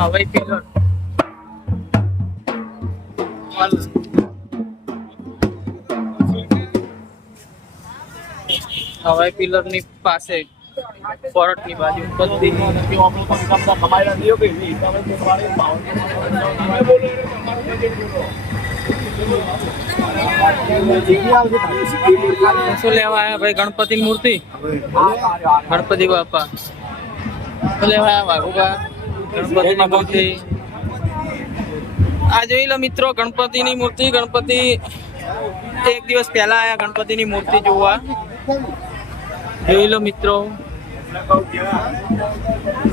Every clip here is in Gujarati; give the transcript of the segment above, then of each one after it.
હવાઈ પિલર હવાઈ પિલરની પાસે. કોર્ટની બાજુ, બધી. શું લેવા આવ્યા ભાઈ, ગણપતિ મૂર્તિ? ગણપતિ બાપા. શું લેવા આવ્યા વાઘુબા? આ જોઈ લો મિત્રો, ગણપતિની મૂર્તિ, ગણપતિ એક દિવસ પહેલા આયા ગણપતિની મૂર્તિ જોવા. જોઈ લો મિત્રો.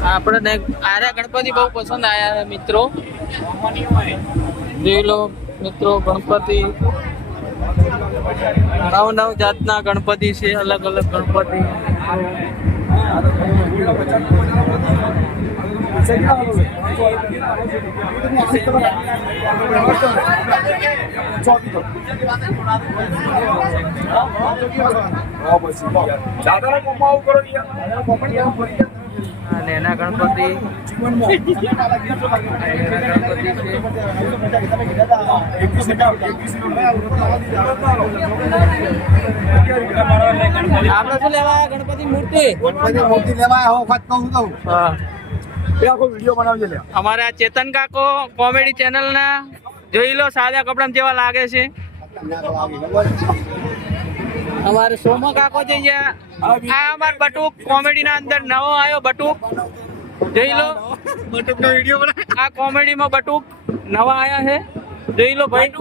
આપણે આર્યા ગણપતિ બહુ પસંદ આયા મિત્રો. જોઈ લો મિત્રો, ગણપતિ. નવ નવ જાતના ગણપતિ છે, અલગ અલગ ગણપતિ. અને એના ગણપતિ. શું લેવા ગણપતિ મૂર્તિ. ગણપતિ મૂર્તિ લેવા હું હો, કહું કહું. હા. એ આખો વીડિયો બનાવજે લે. અમારે આ ચેતન કાકો કોમેડી ચેનલ ના જોઈ લો સાદા કપડા જેવા લાગે છે. અમારે સોમો કાકો છે જ્યાં આ અમાર બટુક કોમેડી ના અંદર નવો આવ્યો બટુક. જોઈ લો. બટુકનો વીડિયો બનાવ. આ કોમેડી માં બટુક નવા આયા છે. જોઈ લો ભાઈ.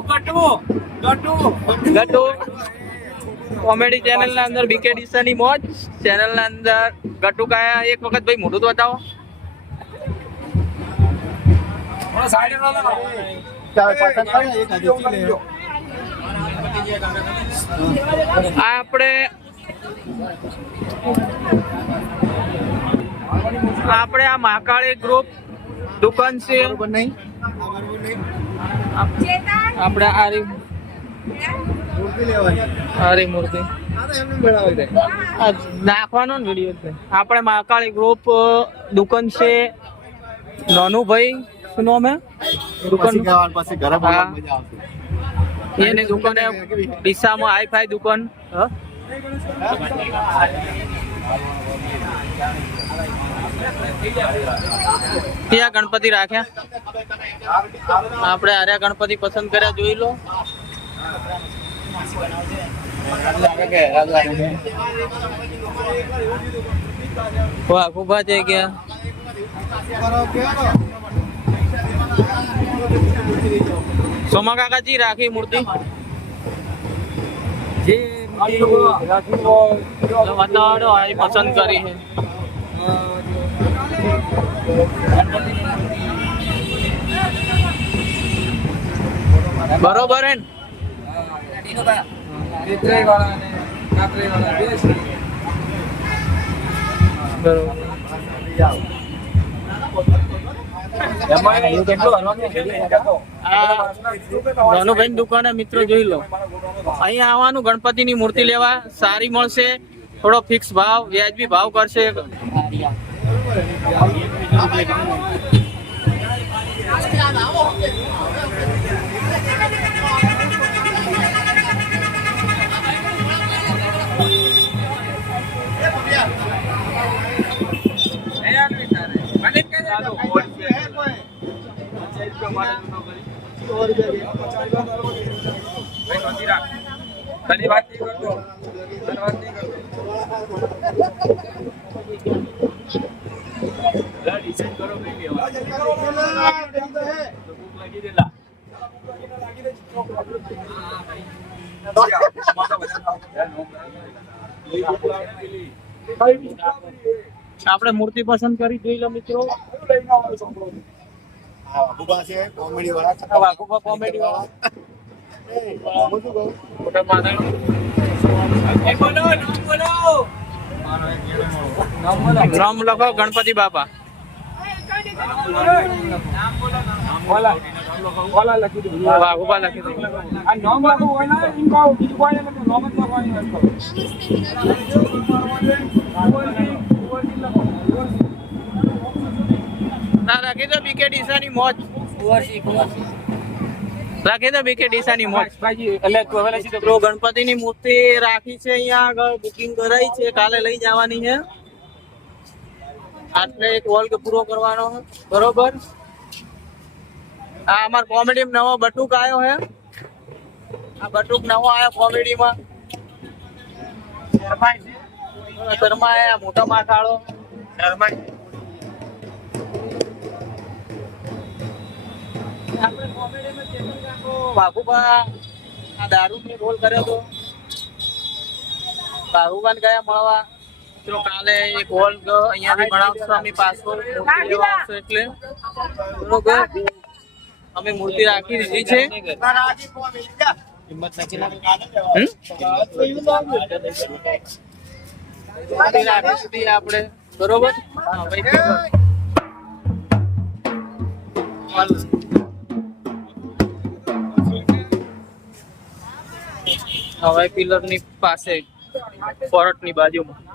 ગટુ કોમેડી ચેનલ ના અંદર બીકે ની મોજ. ચેનલ ના અંદર ગટુક આયા એક વખત ભાઈ મોઢું તો બતાવો. આપણે આપણે આ મહાકાળી ગ્રુપ દુકાન છે. આપણે આરી મૂર્તિ આરી મૂર્તિ. નાખવાનો ને વીડિયો આપણે મહાકાળી ગ્રુપ દુકાન છે. નોનુભાઈ. ભાઈ શું નામ હે દુકાન પછી ઘરે મજા આવશે. એને દુકાને ડીસામાં હાઈ ફાઈ દુકાન? ત્યાં ગણપતિ રાખ્યા? આપણે આર્યા ગણપતિ પસંદ કર્યા જોઈ લો. વાહ ઊભા થઈ ગયા. સોમા કાકાજી રાખી મૂર્તિ. પસંદ કરી છે. બરોબર હે બરોબર. આ ભાનુભાઈ દુકાને મિત્રો જોઈ લો. અહીંયા આવવાનું ગણપતિની મૂર્તિ લેવા. સારી મળશે. થોડો ફિક્સ ભાવ વ્યાજબી ભાવ કરશે. આપણે મૂર્તિ પસંદ કરી જોઈ લો મિત્રો. હા, ઊભા છે કોમેડી વાળા વાઘુબા કોમેડી વાળા. નામ લખો ગણપતિ બાપા. વાઘુબા લખી દો ના ના રાખી દો બીકે ડીસાની મોજ. રાખી દો બીકે ડીસાની મોજ. મિત્રો ગણપતિની મૂર્તિ રાખી છે અહીંયા આગળ. બુકિંગ કરાઈ છે. કાલે લઈ જવાની છે. આટલે એક વર્ગ પૂરો કરવાનો બરોબર? આ અમાર કોમેડી નવો બટુક આવ્યો હે. આ બટુક નવો આવ્યો કોમેડીમાં શર્મા મોટા માથાળો. આપણે કોમેડીમાં ચેતન કાકો દારૂની રોલ કર્યો હતો બાબુબાને ગયા મળવા? કાલે એક હોલ અહીંયાથી ભણાવશો, અમે આવશો એટલે. અમે મૂર્તિ રાખી દીધી છે. આપણે બરોબર હવાઈ પિલરની પાસે કોર્ટની બાજુમાં.